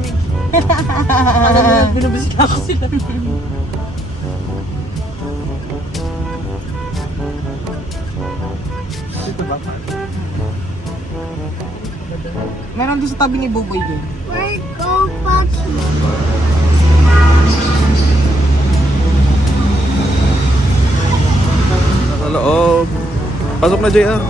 kami. Alam mo lang, binubisita ko sila. Dito ba? Meron doon sa tabi ni Buboy din. Where go Pachi? Nasa loob. Pasok na, JR.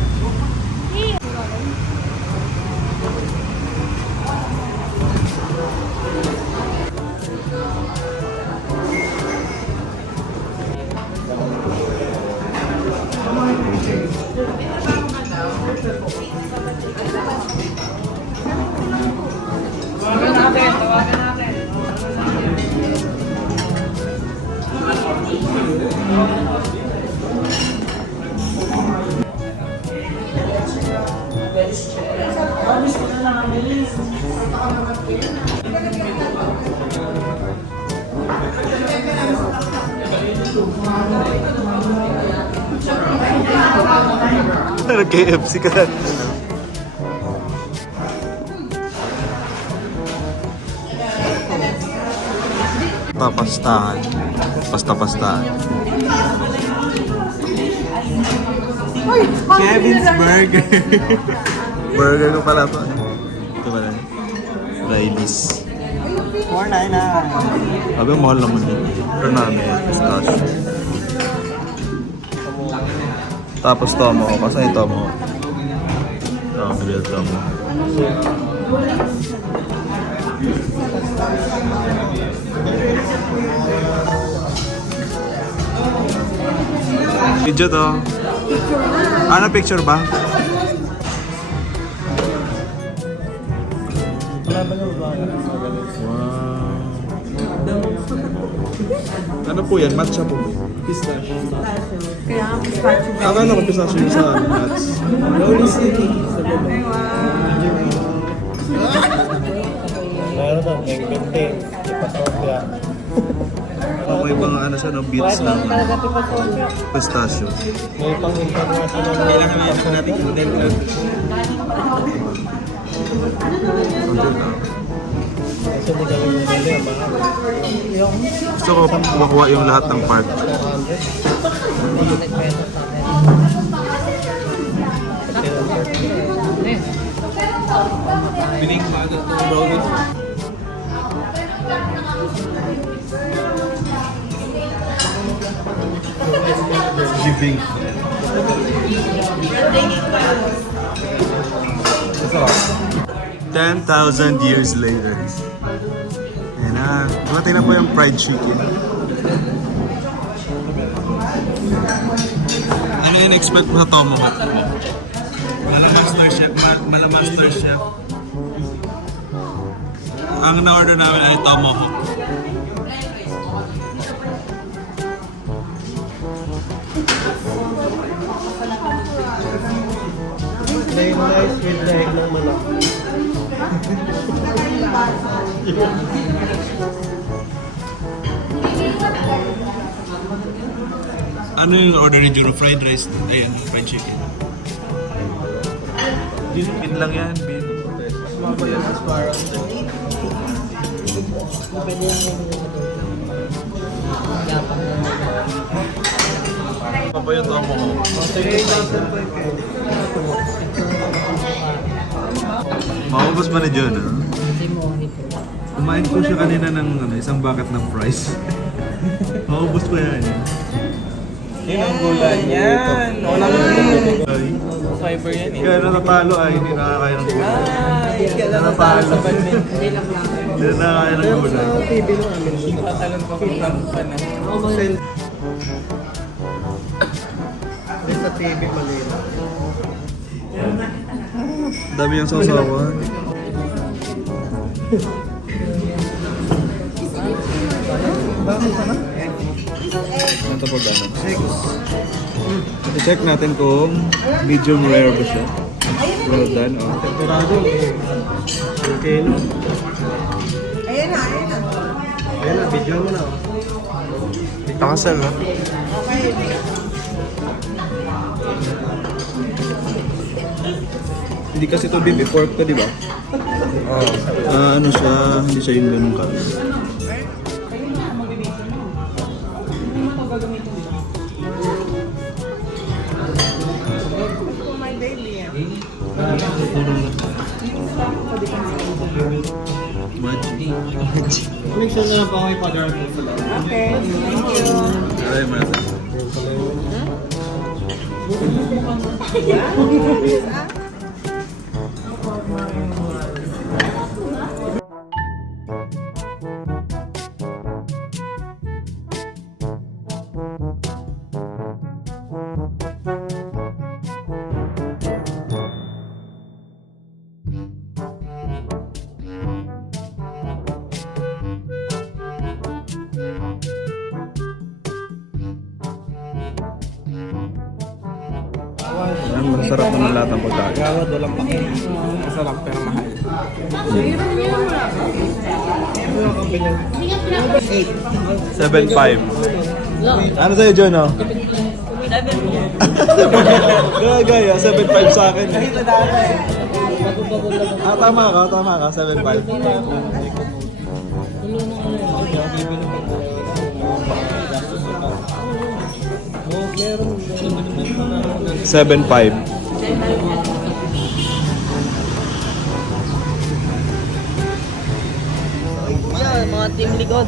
Nag-KFC ka na. Pastahan. Pasta-pastahan. Kevin's Burger. Burger ko pala to. Ito pala. Railis. 499. Sabi, mahal naman yun. Pero namin, pistachio. Tapos tomo. Kasi yung tomo. Real tomo. Video to. Ano picture ba? Wow. Ano po yan? Matcha po. Pistachio. Kaya ang pistachio. Akala ko pistachio yung sa nuts. Holy City. Sa baba. Meron doon, Bengkente, Ipatopia. Okay, mga ano siya, no? Beats ng pistachio. May pang international na kailangan natin yung model. Kasi hindi kami model yan, mahal. Gusto ko makuha yung lahat ng part. 400. Biling bago itong brownies. Giving. 10,000 years later. Ayan na. Tingnan po yung fried chicken. Ano yung expect mo sa tomahawk? Malamaster chef. Malamaster chef. Ang na-order namin ay tomahawk. Plain rice with leg ng manok. Ano yung order ni Juro? Fried rice? Ayan, fried chicken. Bin lang yan, bin. Ano pa yung tomo ko? Maubos ba na dyan, ha? Kumain ko siya kanina ng isang bucket ng fries. Maubos pa yan. Yun ang gulay yan. Walang fiber yan eh. Kaya natapalo ay hindi nakakaya ng gulay. Ay, Natapalo. sa bandin. Hindi na nakakaya ng gulay. TV namin. Patalon pa kung lang pa na. Sa TV malina. Dami yung sausawan. Bakit ka na? Ito po ba? I-check natin kung medium rare ba siya. Well done. Oh. Temperado. Okay no? Ayan na, ayan na. Ayan na, video mo na. Nakasal na. Hindi kasi ito beef, pork to, di ba? Ano siya, hindi siya yung ganun ka. For my baby. Make sure na lang po ako ipag-arm po sila. Okay, thank you. Aray, Marta. Ang masarap ng lahat ng pagkain. Gawad, walang pake. Masarap pero mahal. 7.5. Ano sa'yo, John, oh? 7. Gaya, 7.5 sa akin. Tama ka, 7.5. 7.5. Yan, mga team likod.